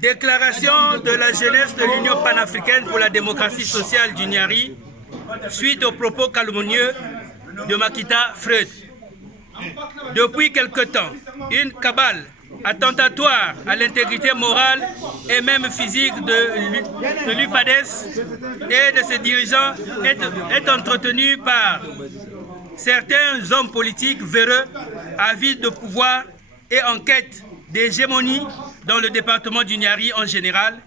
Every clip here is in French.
Déclaration de la jeunesse de l'Union panafricaine pour la démocratie sociale du Nyari suite aux propos calomnieux de Makita Freud. Depuis quelque temps, une cabale attentatoire à l'intégrité morale et même physique de l'UPADES et de ses dirigeants est entretenue par certains hommes politiques véreux, avides de pouvoir et en quête d'hégémonie dans le département du Nyari en général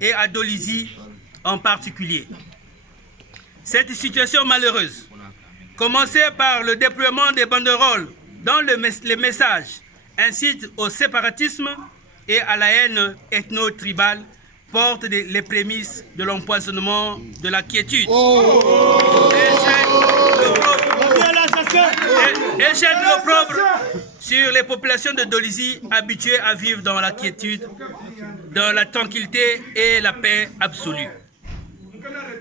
et à Dolisie en particulier. Cette situation malheureuse, commencée par le déploiement des banderoles dans les messages, incite au séparatisme et à la haine ethno-tribale, porte les prémices de l'empoisonnement de la quiétude. Et jette l'opprobre sur les populations de Dolisie habituées à vivre dans la quiétude, dans la tranquillité et la paix absolue.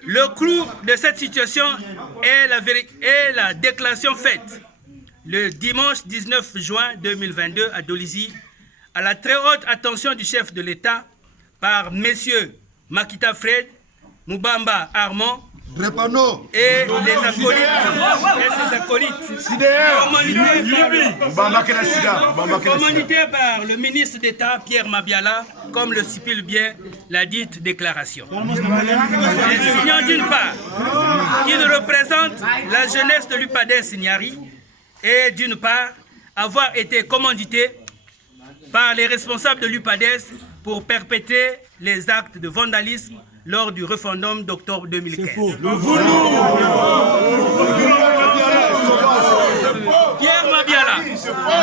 Le clou de cette situation est la déclaration faite le dimanche 19 juin 2022 à Dolisie, à la très haute attention du chef de l'État par messieurs Makita Freud, Mubamba Armand et ses acolytes, commandité par le ministre d'État Pierre Mabiala, comme le stipule bien la dite déclaration. Signant d'une part qu'il représente la jeunesse de l'UPADES Nyari et d'une part avoir été commandité par les responsables de l'UPADES pour perpétrer les actes de vandalisme lors du référendum d'octobre 2015. Pierre Mabiala,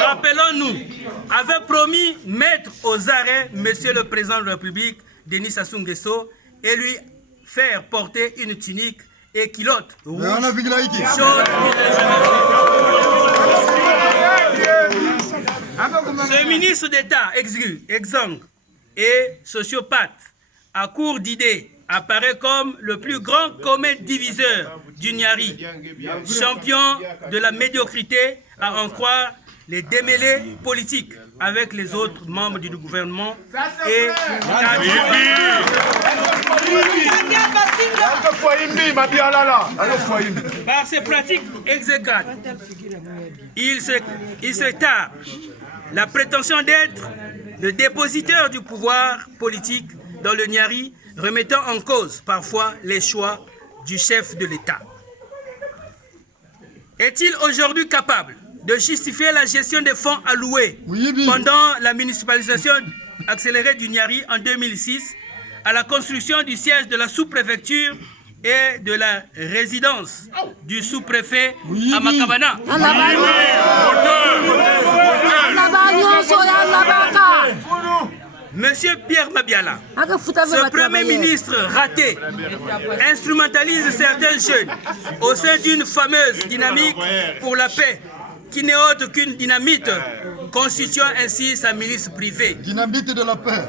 rappelons-nous, avait promis mettre aux arrêts Monsieur le Président de la République, Denis Sassou Nguesso, et lui faire porter une tunique et culotte rouge, chose Ce ministre d'État exsangue et sociopathe, à court d'idées, apparaît comme le plus grand comète diviseur du Nyari, champion de la médiocrité, à en croire les démêlés politiques avec les autres membres du gouvernement et par ses pratiques exécrables. Il se targue la prétention d'être le dépositaire du pouvoir politique dans le Nyari, remettant en cause parfois les choix du chef de l'État. Est-il aujourd'hui capable de justifier la gestion des fonds alloués pendant la municipalisation accélérée du Nyari en 2006 à la construction du siège de la sous-préfecture et de la résidence du sous-préfet à Makabana? Monsieur Pierre Mabiala, ce Premier ministre raté instrumentalise certains jeunes au sein d'une fameuse dynamique pour la paix qui n'est autre qu'une dynamite, constituant ainsi sa milice privée. Dynamite de la paix.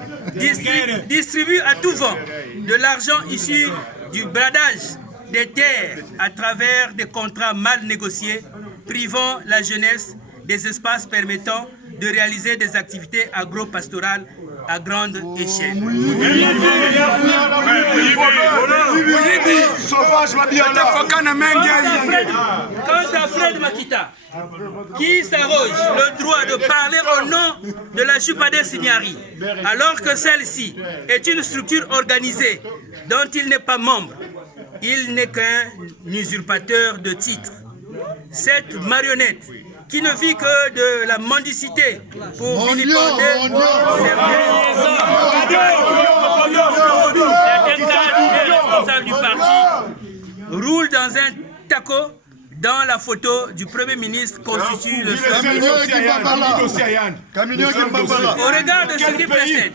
Distribue à tout vent de l'argent issu du bradage des terres à travers des contrats mal négociés, privant la jeunesse des espaces permettant de réaliser des activités agro-pastorales à grande échelle. Quant à Fred Makita, qui s'arroge le droit de parler au nom de la JUPADES Nyari, alors que celle-ci est une structure organisée dont il n'est pas membre, il n'est qu'un usurpateur de titres. Cette marionnette qui ne vit que de la mendicité pour vilipender certains responsables du parti, roule dans un taco dans la photo du Premier ministre constitue le Au regard de ce qui précède,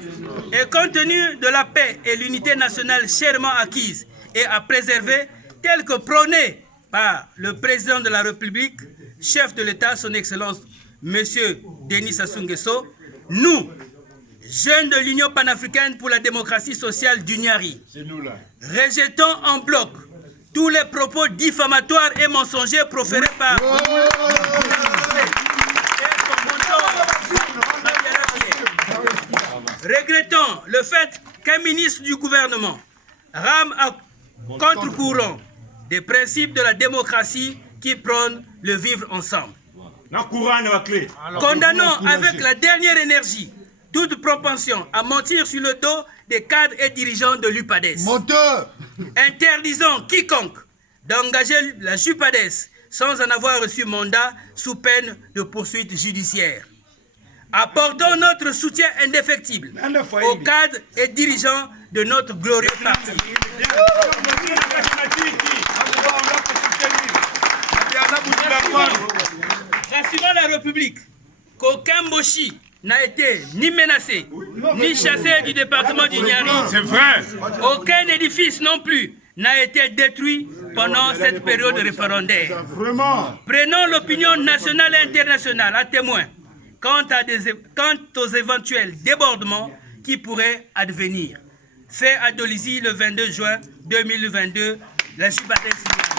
et compte tenu de la paix et l'unité nationale chèrement acquise et à préserver, telle que prônée par le président de la République, chef de l'État, son Excellence, M. Denis Sassou Nguesso, nous, jeunes de l'Union panafricaine pour la démocratie sociale du Nyari, rejetons en bloc tous les propos diffamatoires et mensongers proférés par Regrettons le fait qu'un ministre du gouvernement rame à contre-courant des principes de la démocratie qui prônent le vivre ensemble. Condamnons avec la dernière énergie toute propension à mentir sur le dos des cadres et dirigeants de l'UPADES. Interdisons quiconque d'engager la JUPADES sans en avoir reçu mandat sous peine de poursuite judiciaire. Apportons notre soutien indéfectible aux cadres et dirigeants de notre glorieux parti. Rassurons la République qu'aucun Moshi n'a été ni menacé, ni chassé du département du Niari. C'est vrai. Aucun édifice non plus n'a été détruit pendant cette période référendaire. Vraiment. Prenons l'opinion nationale et internationale à témoin quant aux éventuels débordements qui pourraient advenir. Fait à Dolisie le 22 juin 2022, la JUPADES.